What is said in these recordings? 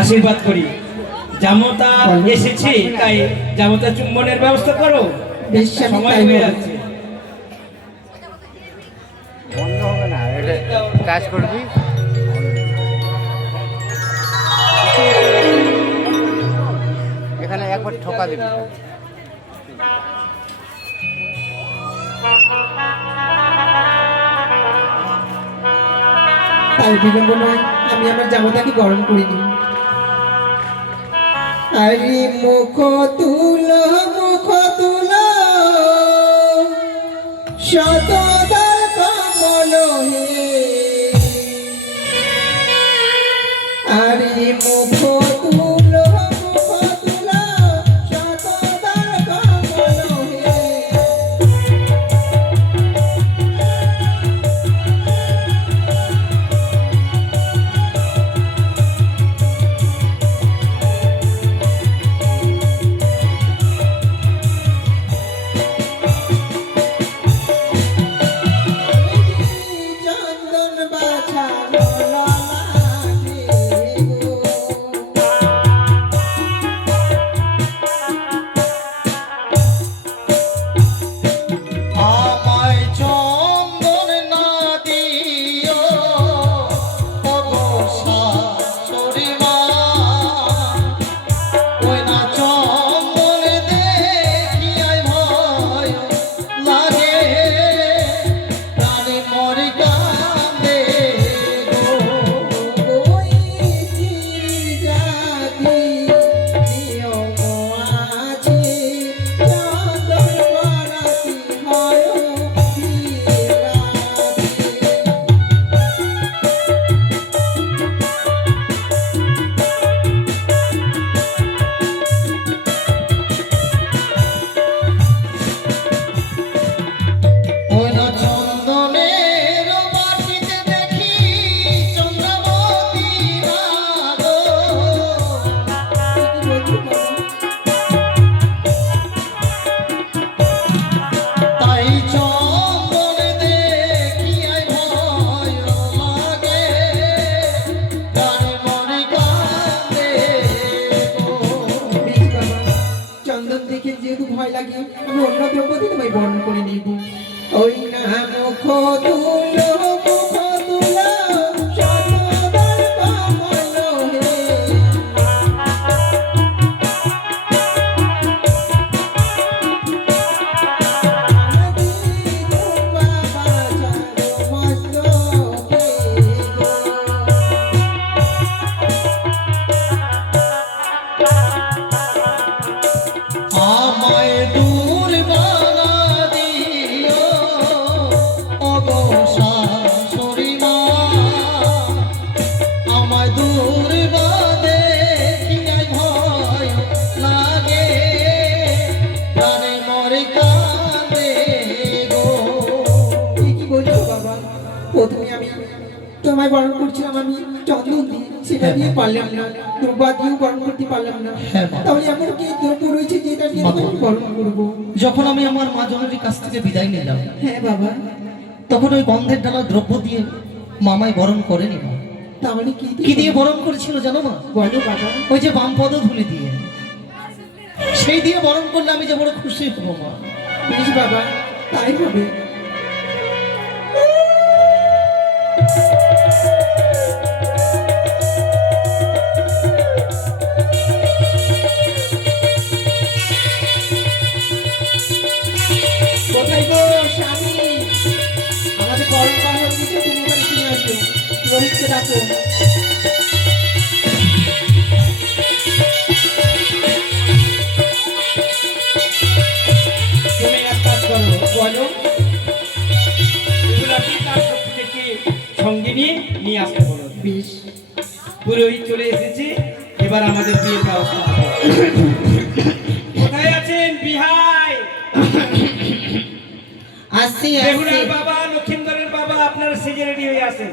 আশীর্বাদ করি। জামতা এসেছে, তাই জামতা চুম্বনের ব্যবস্থা করো। বেশ, সময় হয়ে যাচ্ছে। বন্ধ হবে না, এটা কাজ করবি। এখানে একবার ঠোকা দিবি। তাই বিলম্ব নয়, আমি আমার জামাটাকে গরম করিনি। আরে মুখ তুলো শতদার কমল হে। আরে মুখ তুলো শতদার কমল হে। চন্দন বাছা ললাটে গো। আমায় চন্দন না দিও ওগো শাশুড়ি মা, ওই না চন্দন দেখিয়াই ভয় লাগে, প্রাণে মরে কান্দে গো। ওই জাতি নিয়ম আছে, চন্দন বারাতি হয় বিরাতি। ওই না চন্দনের বাটিতে দেখি চন্দ্রাবতী না গো, তাই চন্দন দেখিয়াই ভয় লাগে, প্রাণে মরে কান্দে গো। বেশ বাবা, চন্দন দেখে যেহেতু ভয় লাগে, আমি অন্য দ্রব্য দিয়ে তোমায় বরণ করে নিব। ওই না মুখ তুলো শতদার কমল হে। আমায় দূর বানা দিও ওগো শাশুড়ি মা, আমায় দূর বাদে কিনাই ভয় লাগে, প্রাণে মরে কান্দে গো। কি বলছো বাবা? প্রথমে আমি তোমায় বরণ করছিলাম আমি চন্দন দিয়ে, সেটা দিয়ে পারলাম না, দ্রব্য দিয়েও বরণ করতে পারলাম না। হ্যাঁ বাবা। তাহলে এমন কি দ্রব্য রয়েছে যেটা দিয়ে তোমায় বরণ করবো? যখন আমি আমার মা জননীর কাছ থেকে বিদায় নিলাম, হ্যাঁ বাবা, তখন ওই গন্ধের ডালা দ্রব্য দিয়ে মামাই বরণ করেনি মা। তাহলে কি দিয়ে বরণ করেছিল জানো মা? বলো বাবা। ওই যে বাম পদধূলি দিয়ে, সেই দিয়ে বরণ করলে আমি যে বড় খুশি হবো মা। বেশ বাবা, তাই হবে। কোথায় গো স্বামী? আমাদের গরম করা হয়ে গেছে, তুমি এখানে শুনে আসো। রোহিতকে ডাকো। তুমি এক কাজ করো, বলো এগুলা পিতার শক্তিকে সঙ্গে নিয়ে আসতে বলো। বেশ। পুরোহিত চলে এসেছে, এবার আমাদের বিয়ের ব্যবস্থা হবে। কোথায় আছেন বিহাই? আসছি বেহুলার বাবা, লক্ষিন্দরের বাবা, আপনারা সেজে রেডি হয়ে আসেন।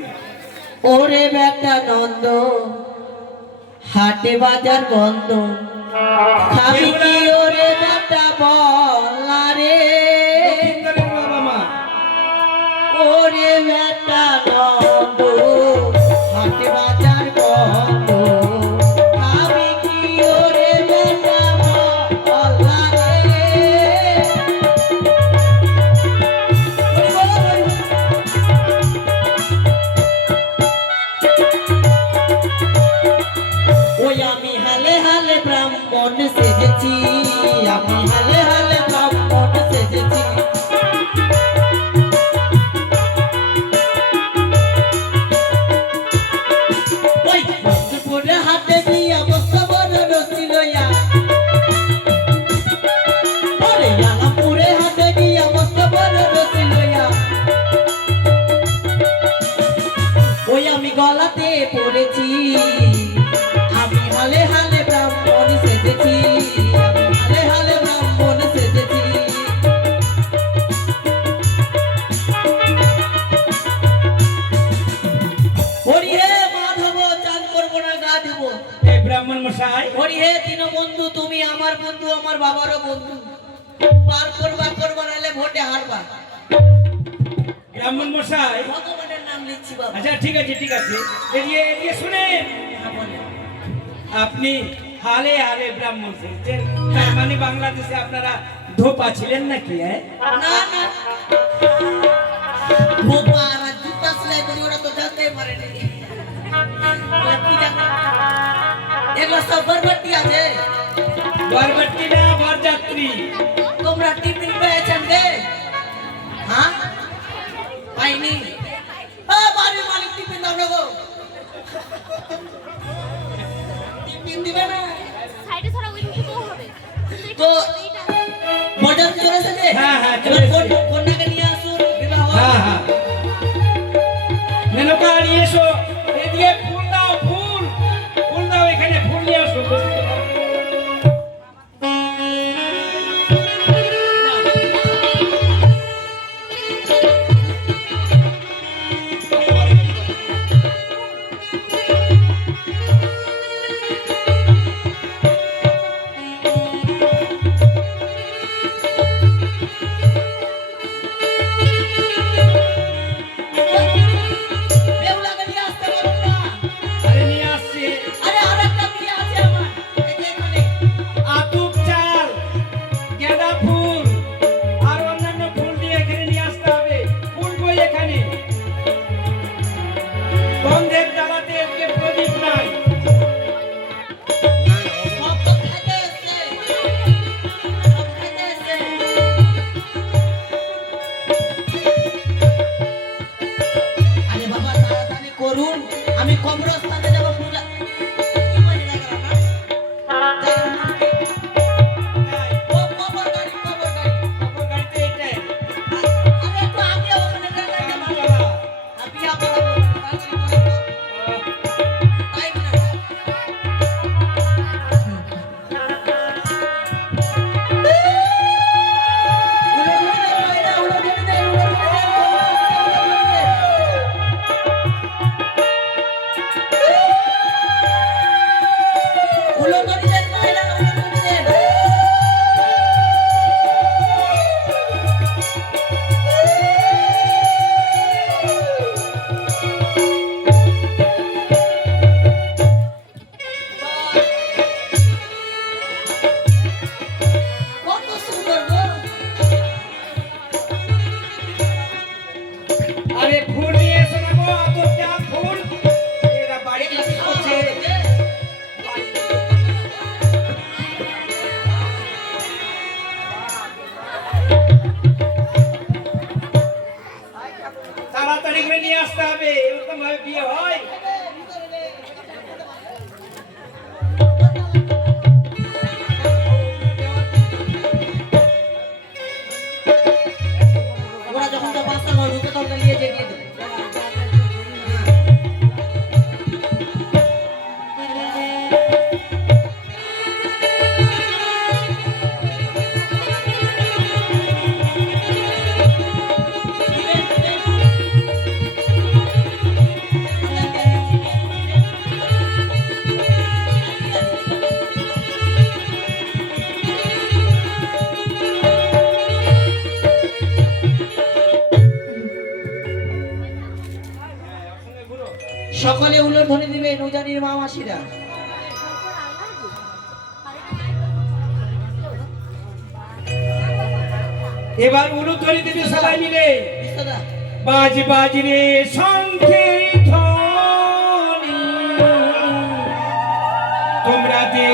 ওরে বেটা নন্দ, হাটে বাজার বন্ধ, খাবি কি ওরে বেটা বল না রে। লক্ষিন্দরের বাবা মা, ওরে বেটা নন্দ, হাটে বাজার বন্ধ, হালে হালে ব্রাহ্মণ সেজেছি, আমি হালে হালে ব্রাহ্মণ সেজেছি। ওই বন্ধুপুরে হাতে দিয়া বস্তা বড় রসি লইয়া, ওরে আলামপুরে হাতে দিয়া বস্তা বড় রসি লইয়া, ওই আমি গলাতে পড়েছি, আমি হালে হালে ব্রাহ্মণ সেজেছি, আমি হালে হালে ব্রাহ্মণ সেজেছি। হরি হে মাধব, চান করবো না গা দেব। এই ব্রাহ্মণ মশাই, হরি হে দীনবন্ধু, তুমি আমার বন্ধু, আমার বাবারও বন্ধু। পার করবার এলে ভোটে হারবা। ব্রাহ্মণ মশাই, ভগবানের নাম লিখছি বাবা। আচ্ছা ঠিক আছে ঠিক আছে, এদিকে এদিকে শুনেন, হ্যাঁ, বলো। আপনি হালে হালে ব্রাহ্মণ সেজেছেন, তার মানে বাংলাদেশে আপনারা ধোপা ছিলেন নাকি? না না, ভোপা আর জুতা সেলাই করি, ওরা তো জানতেই পারেনি। ওরা কি জানে? এগুলো সব বরবটি আছে। বরবট্টি না, বরযাত্রী। তোমরা টিফিন পেয়েছেন রে? হ্যাঁ, পাইনি। বাড়ির মালিক টিফিন দাও না গো। টিফিন দিবে না সাইডে ছাড়া ওই দিকে তো হবে। তো বরযাত্রী চলে এসেছে। হ্যাঁ, হ্যাঁ, চলে এবার এসেছে। কন্যাকে নিয়ে আসুন, বিবাহ হবে। হ্যাঁ হ্যাঁ, মেনকা নিয়ে এসো, এদিকে ফুল দাও, ফুল ফুল দাও, এখানে ফুল নিয়ে আসো। বেহুলাকে নিয়ে আসতে বলুন না। আরে নিয়ে আসছে, আরে আরেকটা বিয়ে আছে আমার, এই যে এখানে। আতুক চাল, গাঁদা ফুল আর অন্যান্য ফুল দিয়ে এখানে নিয়ে আসতে হবে। ফুল বই এখানে, গন্ধের জ্বালাতে এদিকে প্রদীপ নাই। সব তো খেতে এসছে, সব খেতে এসছে। আরে বাবা তাড়াতাড়ি করুন, আমি কবরস্থানে যাবো। পূজা কি বলে জায়গার নাম? জায়গার নাম কি? ও কবর গাড়ি, কবর গাড়ি। খবর গাড়িতে এটাই। আরে একটু আগে ওখানে যাইতে ভালো। বিয়া করাবো, তাড়াতাড়ি করুন তো। টাইম নেই। কত সুন্দর গো। আরে ফুল নিয়ে এসো না গো, আতুক চাল, ফুল। এরা বাড়িতে কি করছে? তাড়াতাড়ি করে নিয়ে আসতে হবে, এরকম ভাবে বিয়ে হয়? ওরা যখন তো বাসা ঘর ঢুকে তখন নিয়ে যেয়ে দিয়ে দেবে। সকলে উলুধ্বনি দিবে নৌজানির মা মাসিরা। এবার উলুধ্বনি দেবে সবাই মিলে। বিশ্বদা বাজ বাজ রে শঙ্খের ধ্বনি, তোমরা দে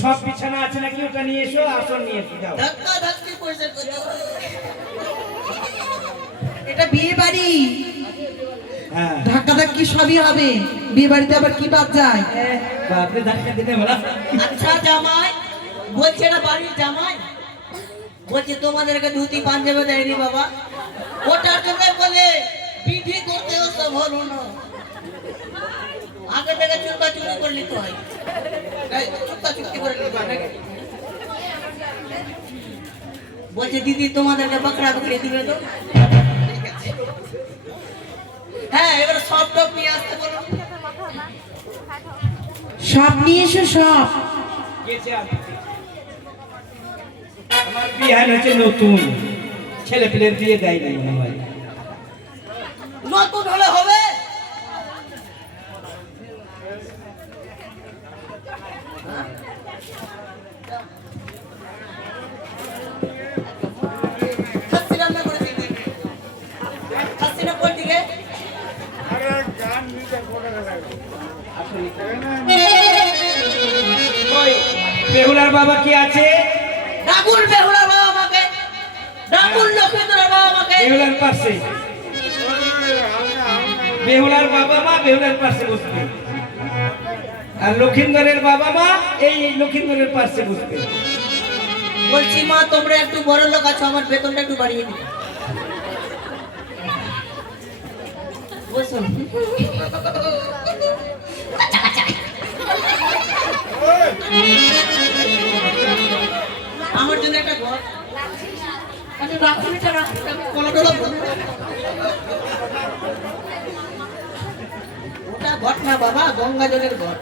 সব বিছানা আছে নাকি ওটা নিয়ে এসো, আসন নিয়ে এসো, যাও। ধাক্কা ধাক্কি পয়সা করে এটা বিয়ে বাড়ি, হ্যাঁ ধাক্কা ধাক্কি সবই হবে। বিয়ে বাড়িতে আবার কি বাদ যায়? বাপরে ধাক্কা দিতে বলা। আচ্ছা জামাই বলছে না বাড়ির জামাই বলছে তোমাদেরকে ধুতি পাঞ্জাবে দেয়নি বাবা, ওটার জন্য বলে পিঠি করতে সব হলো না, আগে থেকে চুক্তা চুরি করে নিতে হয়, চুক্তা চুক্তি করে নিতে হয় নাকি? বলছে দিদি তোমাদেরকে বকরা বকরি দিবে তো, হ্যাঁ এবার সব টপ নিয়ে আসতে বলো। সব নিয়ে এসো সব। গেছে আমি। আমার বিহান হচ্ছে নতুন, ছেলে পেলের বিয়ে দেয় নাই আমার। নতুন হলে হবে, খাসি রান্না করে দিবি, খাসি না কোন দিকে? ওই বেহুলার বাবা কি আছে? ডাকুন বেহুলার বাবা আমাকে, ডাকুন লক্ষ্মীন্দরের বাবা আমাকে। বেহুলার পাশে, বেহুলার বাবা মা বেহুলার পাশে বসবে, আর লক্ষিন্দরের বাবা মা এই লক্ষিন্দরের পাশে বসবে। বলছি মা তোমরা একটু বড় লোক আছো, আমার বেতনটা একটু বাড়িয়ে দিবে। বসুন। আমার জন্য একটা ঘর, আচ্ছা রাখুন, এটা রাখুন, কোনটা রাখুন? ওটা ঘট না বাবা, গঙ্গা জলের ঘর।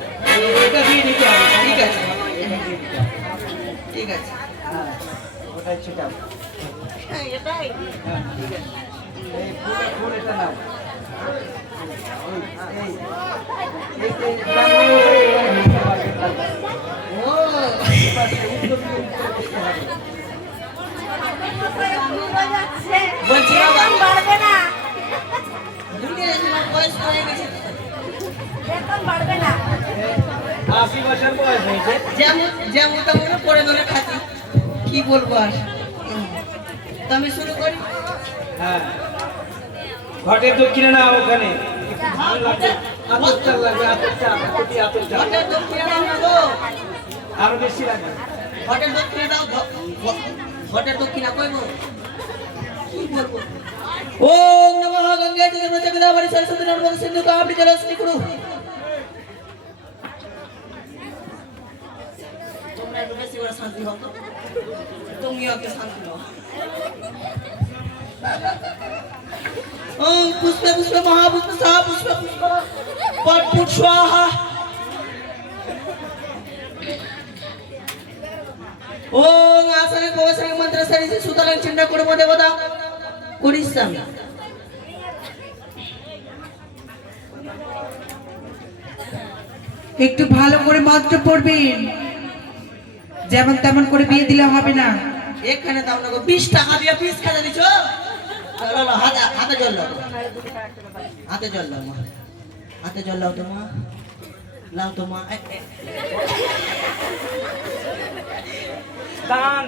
এটা দিয়ে দিতে হবে। ঠিক আছে ঠিক আছে, ওটাই ছিটাও। হ্যাঁ, এটাই। হ্যাঁ, ঠিক আছে। এই ফুল এটা নাও। ও বলছি বাবা, বাড়বে না, দুনিয়ায় তোমার বয়স হয়ে গেছে, বেতন বাড়বে না। 80 বছর বয়স হয়েছে। যেমন যেমন তেমন পড়ে ধরে খাচ্ছি, কি বলবো আর। তো আমি শুরু করি। হ্যাঁ, ঘটের দক্ষিণে না ওখানে ভালো লাগবে, আতরটা লাগবে, আতরটা, আতরটা ঘটের দক্ষিণে দাও না গো, আরো বেশি লাগবে। ঘটের দক্ষিণে দাও, ঘটের দক্ষিণা কইবো, কি বলবো? ওম নমঃ গঙ্গে যমুনে গোদাবরী সরস্বতী নর্মদে সিন্ধু কাবেরী জলস্মি কুরু। তোমরা একটু বেশি করে শান্তি হও তো, তুমিও একটু শান্তি হও। ওম পুষ্পে পুষ্পে মহাপুষ্পে সহ পুষ্পে পুষ্প পটপুট স্বাহা। ওম আসনে প্রবেশনে মন্ত্র সারিছে সুতরাং চিন্তা করব দেবতা করিস আমি। একটু ভালো করে মন্ত্র পড়বেন, যেমন তেমন করে বিয়ে দিলে হবে না। এখানে দাও না গো, 20 টাকা দিয়ে পিস খাজা দিছো। চলো লো, হাতে জল লাও, হাতে জল লাও মা, হাতে জল লাও তো মা, লাও তো মা। দান,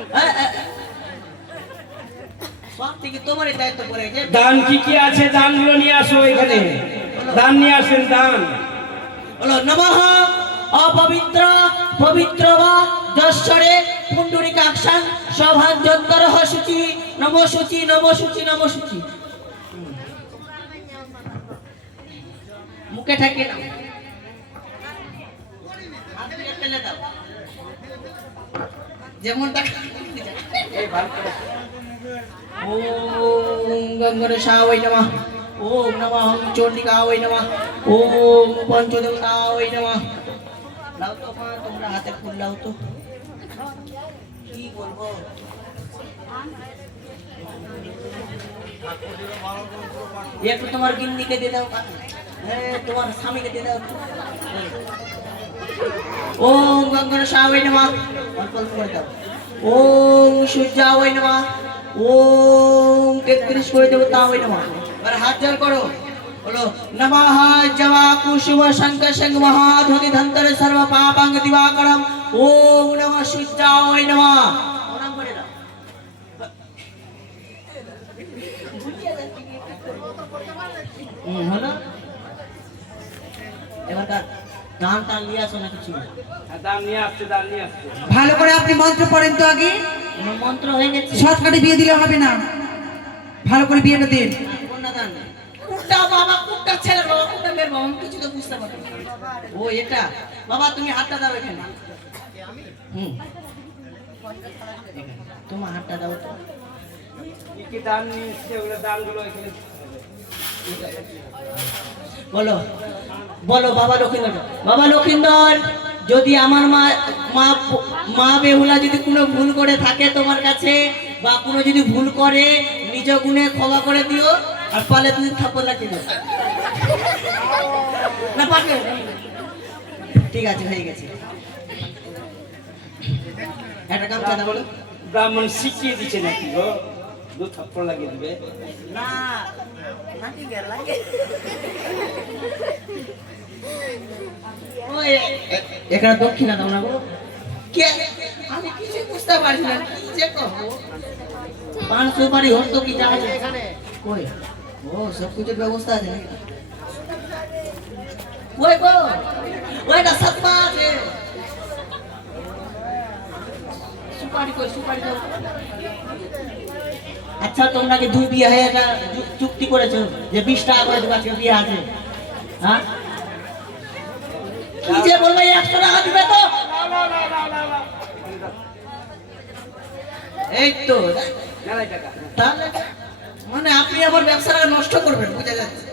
সব থেকে তোমারই দায়িত্ব পড়ে যে দান কি কি আছে দানগুলো নিয়ে আসো এখানে, দান নিয়ে আসেন দান। বলো নমঃ অপবিত্র পবিত্র বা যশ্বরে পুণ্ডরিকাক্ষাং সভাযন্তরঃ শুচি নমো শুচি নমো শুচি নমো শুচি। মুখে ঠেকে নাও, হাত দিয়ে ফেলে দাও, যেমনটা এই ভালো করে ওম গঙ্গনেশায় নমঃ, ওম নমঃ চণ্ডিকায় নমঃ, ওম পঞ্চদেবতায় নমঃ। লাও তো মা, তোমরা হাতে ফুল লাও তো, কি বলবো। একটু তোমার গিন্নিকে দিয়ে দাও, হ্যাঁ তোমার স্বামীকে দিয়ে দাও। ওম গঙ্গনেশায় নমঃ, অল্প অল্প করে দাও। ওম সূর্যায় নমঃ, ওম 33 করে দেবতায় নমঃ। আর হাত জোড় করো, বলো নমঃ জবা কুসুম শঙ্খ সংগ মহাধুনি ধন্তর সর্ব পাপাঙ্গ দিবাকরম ওম নমঃ সূর্যায় নমঃ প্রণাম করে দাও। হলো এবার গান টান নিয়ে আসো না কিছু। দাম নিয়ে আসছে, দাম নিয়ে আসছে। ভালো করে আপনি মন্ত্র পড়েন তো আগে, আমার মন্ত্র হয়ে গেছে। শর্টকাটে বিয়ে দিলে হবে না, ভালো করে বিয়েটা দিন। কন্যাদান কুট্টা বাবা, কুট্টা ছেলে বাবা, কুট্টা মেয়ের বাবা, আমি কিছু তো বুঝতে পারছি না। ও এটা বাবা, তুমি হাতটা দাও এখানে। তোমার হাতটা দাও তো। কি কি দাম নিয়ে এসছে, ওগুলো দামগুলো এখানে বলো বলো বাবা লক্ষিন্দর। বাবা লক্ষিন্দর, যদি আমার মা মা মা বেহুলা যদি কোনো ভুল করে থাকে তোমার কাছে, বা কোনো যদি ভুল করে নিজ গুণে ক্ষমা করে দিও, আর পালে তুমি থাপ্পড় লাগিয়ে দিও। না পারবে? ঠিক আছে, হয়ে গেছে। একটা কাম চাঁদা বলো। ব্রাহ্মণ শিখিয়ে দিচ্ছে নাকি গো? 2 থাপ্পড় লাগিয়ে দিবে? না না ঠিক লাগে। ওই এখানে দক্ষিণা দাও না গো। কে আমি কিছু বুঝতে পারছি না, কি যে কহো। 5 সুপারি হতো কি যা আছে এখানে কই? ও সব কিছুর ব্যবস্থা আছে নাকি? ওই গো ওইটা সত্তা আছে। সুপারি কই? সুপারি দাও। আচ্ছা তোমরা কি 2 বিয়ে হয়ে একটা চুক্তি করেছো যে 20 টাকা করে দেবো, আজকে বিয়ে আছে? হ্যাঁ কি যে বলবে 100 টাকা দিবে তো? এই তো মেলায় টাকা। তাহলে মানে আপনি আমার ব্যবসাটা নষ্ট করবেন, বুঝা যাচ্ছে।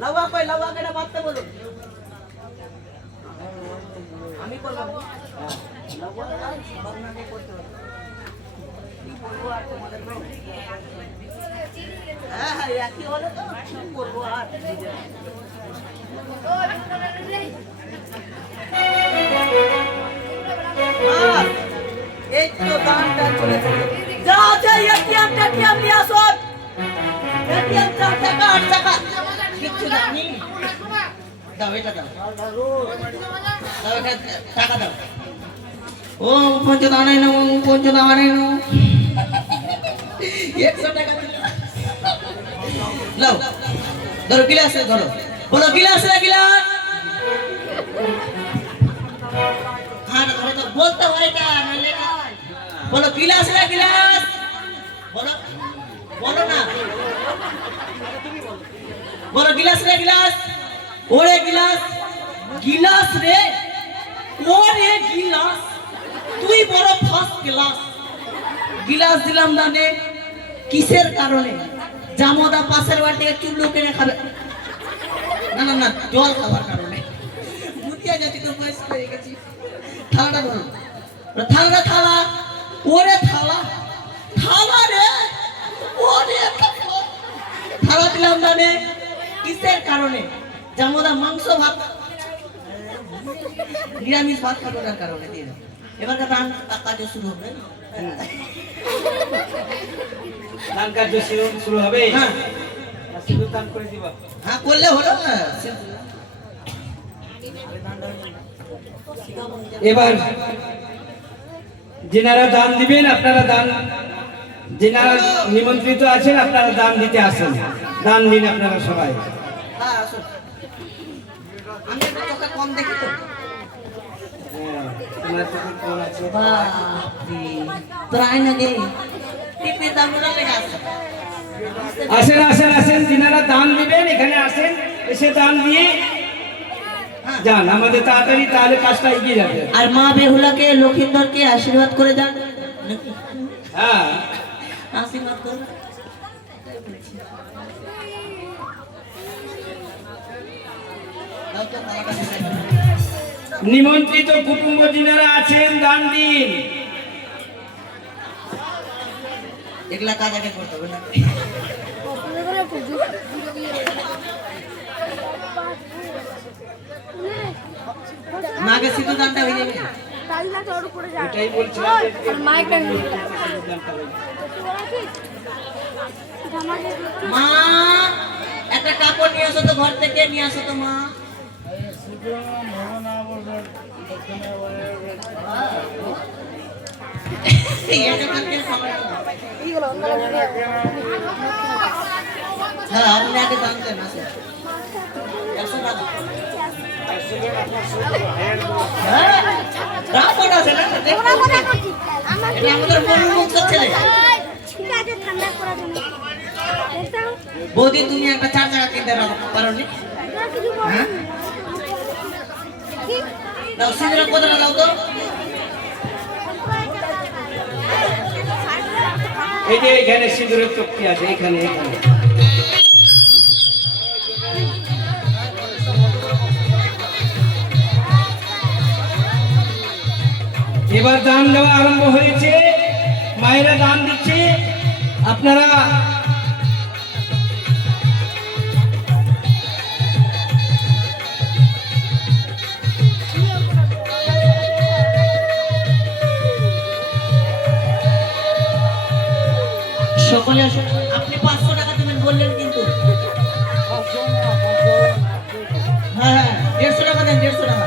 লাউয়া কই? লাউয়া কেটা বাঁধতে বলুন, আমি করলাম। লাউয়া বাঁধনা করতে হবে। কি বলবো আর তোমাদের? হ্যাঁ হ্যাঁ, একই হলে তো কি করবো আর। এই তো দানটা চলেছে। যা যা এটিএম টেটিএম নিয়ে আসো। এটিএম 4 টাকা 8 টাকা কিচ্ছু জানি। দাও এটা দাও। দাও এটা টাকা দাও। ও পঞ্চদানাই নাও, পঞ্চদানাই নাও। 100 টাকা দিলাম। লাও ধরো গিলাসে ধরো। বলো গিলাসে গিলাস। হ্যাঁ ধরো তো, বলতে হয় না নালে না। বলো গিলাস রে গিলাস। বলো বলো না, বলো গিলাস রে গিলাস। ওরে গিলাস, গিলাস রে, ওরে গিলাস, তুই বড় ফার্স্ট ক্লাস। গিলাস দিলাম দানে কিসের কারণে? জামদা পাশের বাড়ি থেকে চুল্লু কিনে খাবে। না না না, জল খাওয়ার কারণে। বুঝিয়া যাচ্ছি তো, বয়স হয়ে গেছি। থালাটা ধরো। থালা থালা, ওরে থালা, থালা রে, ওরে থালা দিলাম দানে কিসের কারণে? জামদা মাংস ভাত, নিরামিষ ভাত খাবার কারণে দিয়ে দাও। এবার কাজ শুরু হবে। দান কার্য শুরু হবে। হ্যাঁ সিঁদুর দান করে দিবা। হ্যাঁ করলে হলো না। এবার যেনারা দান দিবেন, আপনারা দান, যেনারা নিমন্ত্রিত আছেন আপনারা দান দিতে আসেন। দান দিন আপনারা সবাই। হ্যাঁ আসো। আমি একটু চোখে কম দেখি তো। হ্যাঁ, তোমার চোখে কম আছে। বাপরে, প্রায় না গে টিপে দামটা লেগে আছে। আসেন আসেন আসেন, যিনারা দান দিবেন এখানে আসেন, এসে দান দিয়ে যান আমাদের তাড়াতাড়ি, তাহলে কাজটা এগিয়ে যাবে। আর মা বেহুলাকে লক্ষিন্দরকে আশীর্বাদ করে যান নাকি? হ্যাঁ, আশীর্বাদ করুন। নিমন্ত্রিত কুটুম্ব যিনারা আছেন দান দিন। এগুলা কাজ আগে করতে হবে না? মাকে সিধু দানটা হয়ে যাবে। এটাই বলছিলাম যে মা একটা কাপড় নিয়ে আসো তো, ঘর থেকে নিয়ে আসো তো মা। হ্যাঁ আপনি আগে দাম দেন আছে 100 টাকা হ্যাঁ রাফট আছে না ওরা কথা করছি আমার এটা আমাদের মনের মুক্ত ছেলে ঠিক আছে ঠান্ডা করার জন্য দেখতাম বৌদি তুমি একটা 4 টাকা কিনতে পারোনি তোরা কিছু বল হ্যাঁ কি দাও সিঁদুর কতটা দাও তো এই যে এখানে সিঁদুরের চুক্তি আছে এখানে এখানে এবার দান দেওয়া আরম্ভ হয়েছে মায়েরা দান দিচ্ছে আপনারা সকলে আসুন আপনি 500 টাকা দিবেন বললেন কিন্তু হ্যাঁ হ্যাঁ 150 টাকা দেন 150 টাকা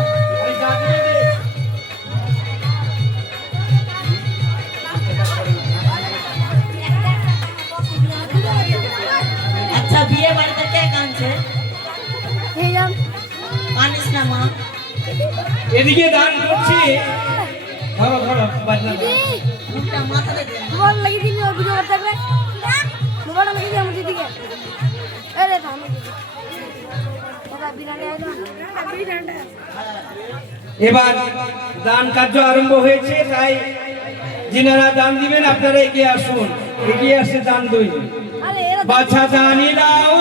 আচ্ছা বিয়ে বাড়িতে কে কাঁদছে এই যাম কানিস না মা এদিকে দান করছে ধরো ধরো বাজনা দাও। মুখটা মাথায় দেন মোবাইল লাগিয়ে দিবি ওর ভিডিও করতে হবে মোবাইল লাগিয়ে দিবি আমার দিদিকে আরে থাম ওরা বিরিয়ানি আইলো বিরিয়ানি এবার দান কার্য আরম্ভ হয়েছে তাই যিনারা দান দিবেন আপনারা এগিয়ে আসুন এগিয়ে আসে দান দই আরে এরা বাছা দানি লাউ